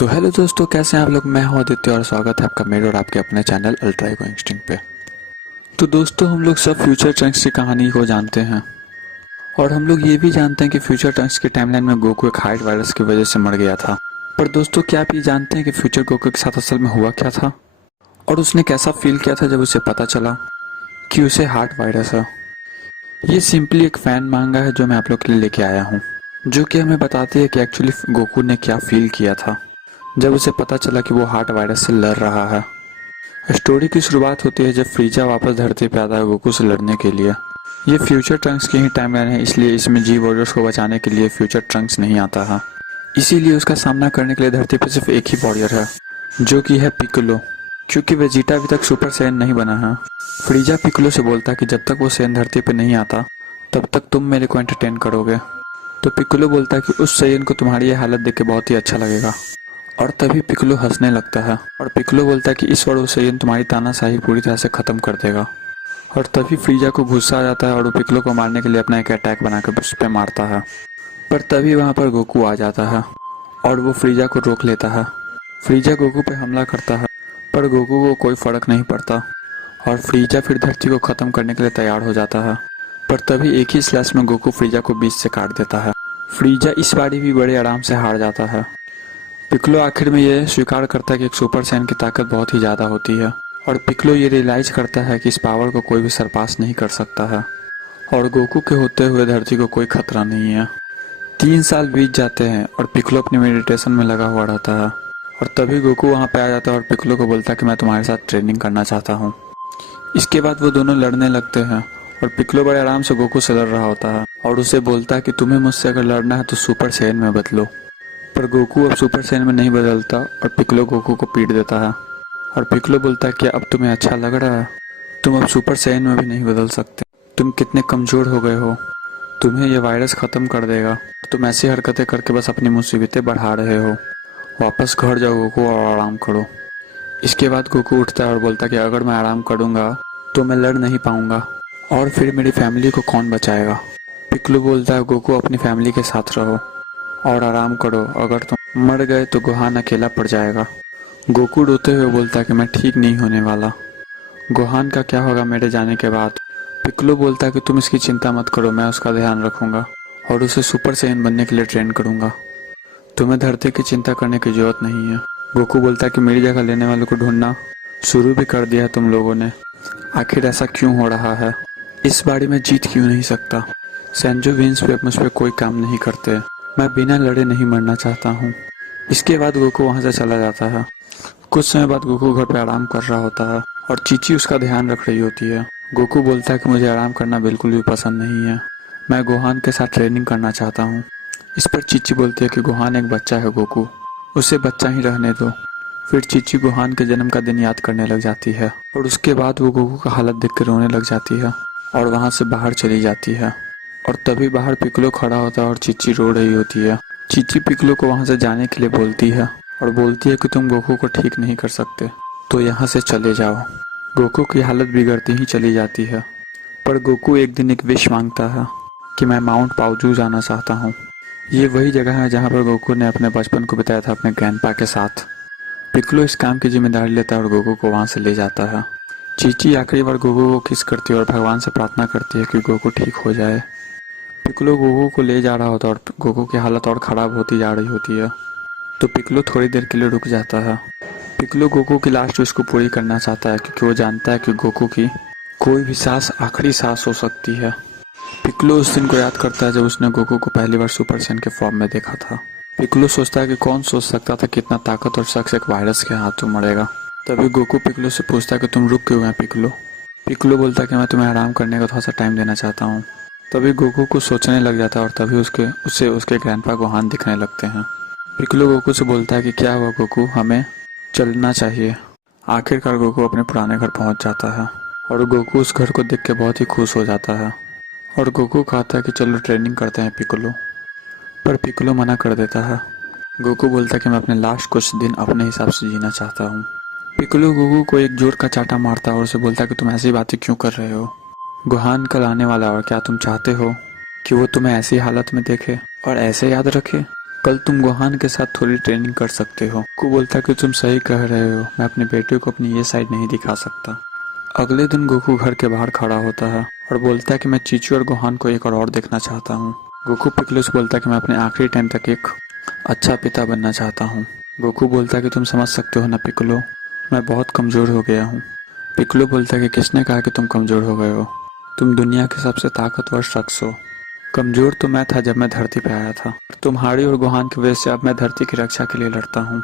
तो हेलो दोस्तों, कैसे हैं आप लोग। मैं हूं आदित्य और स्वागत है आपका मेरे और आपके अपने चैनल अल्ट्रा ईगो इंस्टिंक्ट पे। तो दोस्तों, हम लोग सब फ्यूचर ट्रंक्स की कहानी को जानते हैं और हम लोग ये भी जानते हैं कि फ्यूचर ट्रंक्स की टाइमलाइन में गोकू एक हार्ट वायरस की वजह से मर गया था। पर दोस्तों, क्या आप ये जानते हैं कि फ्यूचर गोकू के साथ असल में हुआ क्या था और उसने कैसा फील किया था जब उसे पता चला कि उसे हार्ट वायरस है। ये सिंपली एक फैन मांगा है जो मैं आप लोग के लिए लेके आया हूँ, जो कि हमें बताती है कि एक्चुअली गोकू ने क्या फील किया था जब उसे पता चला कि वो हार्ट वायरस से लड़ रहा है। स्टोरी की शुरुआत होती है जब फ्रीजा वापस धरती पे आता है गोकू से लड़ने के लिए। ये फ्यूचर ट्रंक्स की ही टाइमलाइन है, इसलिए इसमें जी वॉरियर्स को बचाने के लिए फ्यूचर ट्रंक्स नहीं आता है। इसीलिए उसका सामना करने के लिए धरती पर सिर्फ एक ही वॉरियर है, जो कि है पिक्कोलो, क्योंकि वेजिटा अभी तक सुपर सैयन नहीं बना है। फ्रीजा पिक्कोलो से बोलता है कि जब तक वो सैयन धरती पे नहीं आता तब तक तुम मेरे को एंटरटेन करोगे। तो पिक्कोलो बोलता है कि उस सैयन को तुम्हारी ये हालत देख के बहुत ही अच्छा लगेगा। और तभी पिक्कोलो हंसने लगता है और पिक्कोलो बोलता है कि इस बार वो सैयन तुम्हारी तानाशाही पूरी तरह से खत्म कर देगा। और तभी फ्रीजा को गुस्सा आ जाता है और वो पिक्कोलो को मारने के लिए अपना एक अटैक बनाकर उस पर मारता है। पर तभी वहाँ पर गोकू आ जाता है और वो फ्रीजा को रोक लेता है। फ्रीजा गोकू पे हमला करता है पर गोकू को कोई फर्क नहीं पड़ता और फ्रीजा फिर धरती को खत्म करने के लिए तैयार हो जाता है। पर तभी एक ही स्लैश में गोकू फ्रीजा को बीच से काट देता है। फ्रीजा इस बारी भी बड़े आराम से हार जाता है। पिक्कोलो आखिर में यह स्वीकार करता है कि एक सुपर सैयन की ताकत बहुत ही ज़्यादा होती है और पिक्कोलो ये रियलाइज करता है कि इस पावर को कोई भी सरपास नहीं कर सकता है और गोकू के होते हुए धरती को कोई खतरा नहीं है। 3 साल बीत जाते हैं और पिक्कोलो अपनी मेडिटेशन में लगा हुआ रहता है और तभी गोकू वहाँ पे आ जाता है और पिक्कोलो को बोलता है कि मैं तुम्हारे साथ ट्रेनिंग करना चाहता हूँ। इसके बाद वो दोनों लड़ने लगते हैं और पिक्कोलो बड़े आराम से गोकू से लड़ रहा होता है और उसे बोलता है कि तुम्हें मुझसे अगर लड़ना है तो सुपर सैयन में बदलो। पर गोकू अब सुपर सैयन में नहीं बदलता और पिक्कोलो गोकू को पीट देता है और पिक्कोलो बोलता है कि अब तुम्हें अच्छा लग रहा है, तुम अब सुपर सैयन में भी नहीं बदल सकते, तुम कितने कमज़ोर हो गए हो, तुम्हें यह वायरस ख़त्म कर देगा, तुम ऐसी हरकतें करके बस अपनी मुसीबतें बढ़ा रहे हो, वापस घर जाओ गोकू और आराम करो। इसके बाद गोकू उठता है और बोलता है कि अगर मैं आराम करूँगा तो मैं लड़ नहीं पाऊँगा और फिर मेरी फैमिली को कौन बचाएगा। पिक्कोलो बोलता है गोकू अपनी फैमिली के साथ रहो और आराम करो, अगर तुम मर गए तो गोहान अकेला पड़ जाएगा। गोकू रोते हुए बोलता है कि मैं ठीक नहीं होने वाला, गोहान का क्या होगा मेरे जाने के बाद। पिक्कोलो बोलता है कि तुम इसकी चिंता मत करो, मैं उसका ध्यान रखूंगा और उसे सुपर सैयन बनने के लिए ट्रेन करूंगा, तुम्हें धरती की चिंता करने की जरूरत नहीं है। गोकू बोलता है कि मेरी जगह लेने वालों को ढूंढना शुरू भी कर दिया है तुम लोगों ने, आखिर ऐसा क्यों हो रहा है, इस बारी में जीत क्यों नहीं सकता, सेंजो विंस पे मुझ पर कोई काम नहीं करते, मैं बिना लड़े नहीं मरना चाहता हूँ। इसके बाद गोकू वहाँ से चला जाता है। कुछ समय बाद गोकू घर पे आराम कर रहा होता है और चीची उसका ध्यान रख रही होती है। गोकू बोलता है कि मुझे आराम करना बिल्कुल भी पसंद नहीं है, मैं गोहान के साथ ट्रेनिंग करना चाहता हूँ। इस पर चीची बोलती है कि गोहान एक बच्चा है गोकू, उसे बच्चा ही रहने दो। फिर चीची गोहान के जन्म का दिन याद करने लग जाती है और उसके बाद वो गोकू का हालत देख कर रोने लग जाती है और वहाँ से बाहर चली जाती है। और तभी बाहर पिक्कोलो खड़ा होता है और चीची रो रही होती है। चीची पिक्कोलो को वहाँ से जाने के लिए बोलती है और बोलती है कि तुम गोकू को ठीक नहीं कर सकते तो यहाँ से चले जाओ। गोकू की हालत बिगड़ती ही चली जाती है। पर गोकू एक दिन एक विश मांगता है कि मैं माउंट पाउजू जाना चाहता हूँ। ये वही जगह है जहाँ पर गोकू ने अपने बचपन को बिताया था अपने ग्रैंडपा के साथ। पिक्कोलो इस काम की जिम्मेदारी लेता है और गोकू को वहाँ से ले जाता है। चीची आखिरी बार गोकू को किस करती है और भगवान से प्रार्थना करती है कि गोकू ठीक हो जाए। पिक्कोलो गोकू को ले जा रहा होता है और गोकू की हालत और ख़राब होती जा रही होती है, तो पिक्कोलो थोड़ी देर के लिए रुक जाता है। पिक्कोलो गोकू की लास्ट विश को पूरी करना चाहता है क्योंकि वो जानता है कि गोकू की कोई भी सांस आखिरी सांस हो सकती है। पिक्कोलो उस दिन को याद करता है जब उसने गोकू को पहली बार सुपर सैयन के फॉर्म में देखा था। पिक्कोलो सोचता है कि कौन सोच सकता था कि इतना ताकत और शख्स एक वायरस के हाथों मरेगा। तभी गोकू पिक्कोलो से पूछता है कि तुम रुक क्यों गए पिक्कोलो। पिक्कोलो बोलता है कि मैं तुम्हें आराम करने का थोड़ा सा टाइम देना चाहता हूँ। तभी गोकू को सोचने लग जाता है और तभी उसे उसके ग्रैंडपा गोहान दिखने लगते हैं। पिक्कोलो गोकू से बोलता है कि क्या हुआ गोकू, हमें चलना चाहिए। आखिरकार गोकू अपने पुराने घर पहुंच जाता है और गोकू उस घर को देख के बहुत ही खुश हो जाता है और गोकू कहता है कि चलो ट्रेनिंग करते हैं पिक्कोलो। पर पिक्कोलो मना कर देता है। गोकू बोलता है कि मैं अपने लास्ट कुछ दिन अपने हिसाब से जीना चाहता हूँ। पिक्कोलो गोकू को एक जोर का चाटा मारता है और उसे बोलता है कि तुम ऐसी बातें क्यों कर रहे हो, गोहान कल आने वाला और क्या तुम चाहते हो कि वो तुम्हें ऐसी हालत में देखे और ऐसे याद रखे। कल तुम गोहान के साथ थोड़ी ट्रेनिंग कर सकते हो। गोकू बोलता है कि तुम सही कह रहे हो, मैं अपने बेटे को अपनी ये साइड नहीं दिखा सकता। अगले दिन गोकू घर के बाहर खड़ा होता है और बोलता है कि मैं चीचू और गोहान को एक और देखना चाहता हूँ। गोकू पिक्लो से बोलता है कि मैं अपने आखिरी टाइम तक एक अच्छा पिता बनना चाहता हूँ। गोकू बोलता है कि तुम समझ सकते हो ना पिक्लो, मैं बहुत कमज़ोर हो गया हूँ। पिक्लो बोलता है कि किसने कहा कि तुम कमज़ोर हो गए हो, तुम दुनिया के सबसे ताकतवर शख्स हो। कमज़ोर तो मैं था जब मैं धरती पे आया था। तुम्हारी और गोहान की वजह से अब मैं धरती की रक्षा के लिए लड़ता हूँ।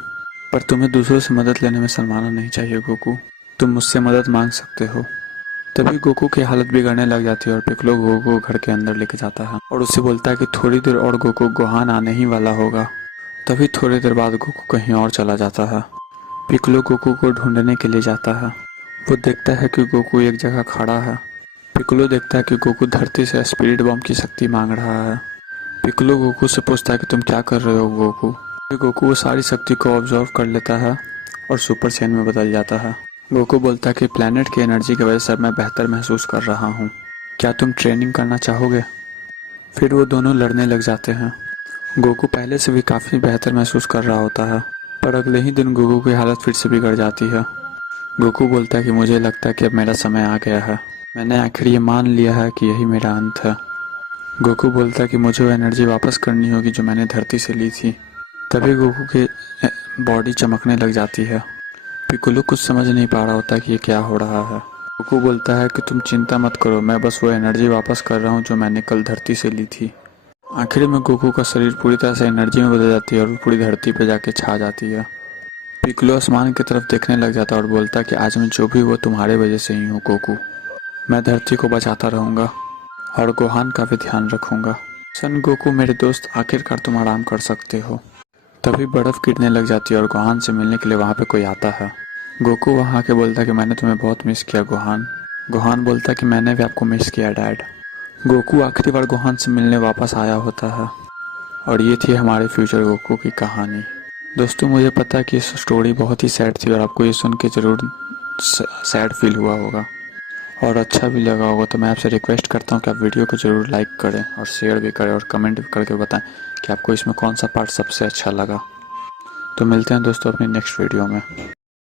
पर तुम्हें दूसरों से मदद लेने में शर्माना नहीं चाहिए गोकू, तुम मुझसे मदद मांग सकते हो। तभी गोकू की हालत बिगड़ने लग जाती है और पिक्लो गोकू को घर के अंदर लेके जाता है और उससे बोलता है कि थोड़ी देर और गोकू गोहान आने ही वाला होगा। तभी थोड़ी देर बाद गोकू कहीं और चला जाता है। पिक्लो गोकू को ढूंढने के लिए जाता है। वो देखता है कि गोकू एक जगह खड़ा है। पिक्लो देखता है कि गोकू धरती से स्पिरिट बम की शक्ति मांग रहा है। पिक्लो गोकू से पूछता है कि तुम क्या कर रहे हो गोकू। गोकू वो सारी शक्ति को ऑब्जर्व कर लेता है और सुपर सैयन में बदल जाता है। गोकू बोलता है कि प्लैनेट की एनर्जी की वजह से मैं बेहतर महसूस कर रहा हूँ, क्या तुम ट्रेनिंग करना चाहोगे। फिर वो दोनों लड़ने लग जाते हैं। गोकू पहले से भी काफ़ी बेहतर महसूस कर रहा होता है, पर अगले ही दिन गोकू की हालत फिर से बिगड़ जाती है। गोकू बोलता है कि मुझे लगता है कि अब मेरा समय आ गया है, मैंने आखिर ये मान लिया है कि यही मेरा अंत है। गोकू बोलता है कि मुझे वो एनर्जी वापस करनी होगी जो मैंने धरती से ली थी। तभी गोकू की बॉडी चमकने लग जाती है। पिक्लो कुछ समझ नहीं पा रहा होता कि ये क्या हो रहा है। गोकू बोलता है कि तुम चिंता मत करो, मैं बस वो एनर्जी वापस कर रहा हूँ जो मैंने कल धरती से ली थी। आखिर में गोकू का शरीर पूरी तरह से एनर्जी में बदल जाती है और वो पूरी धरती पर जाके छा जाती है। पिक्लो आसमान की तरफ देखने लग जाता है और बोलता है कि आज मैं जो भी हुआ तुम्हारे वजह से ही हूँ गोकू, मैं धरती को बचाता रहूँगा और गोहान का भी ध्यान रखूँगा। सन गोकू मेरे दोस्त, आखिरकार तुम आराम कर सकते हो। तभी बर्फ़ गिरने लग जाती है और गोहान से मिलने के लिए वहाँ पे कोई आता है। गोकू वहाँ आके बोलता है कि मैंने तुम्हें बहुत मिस किया गोहान। गोहान बोलता है कि मैंने भी आपको मिस किया डैड। गोकू आखिरी बार गोहान से मिलने वापस आया होता है और ये थी हमारे फ्यूचर गोकू की कहानी। दोस्तों मुझे पता है कि इस स्टोरी बहुत ही सैड थी और आपको ये सुन के ज़रूर सैड फील हुआ होगा और अच्छा भी लगा होगा। तो मैं आपसे रिक्वेस्ट करता हूँ कि आप वीडियो को ज़रूर लाइक करें और शेयर भी करें और कमेंट भी करके बताएं कि आपको इसमें कौन सा पार्ट सबसे अच्छा लगा। तो मिलते हैं दोस्तों अपनी नेक्स्ट वीडियो में।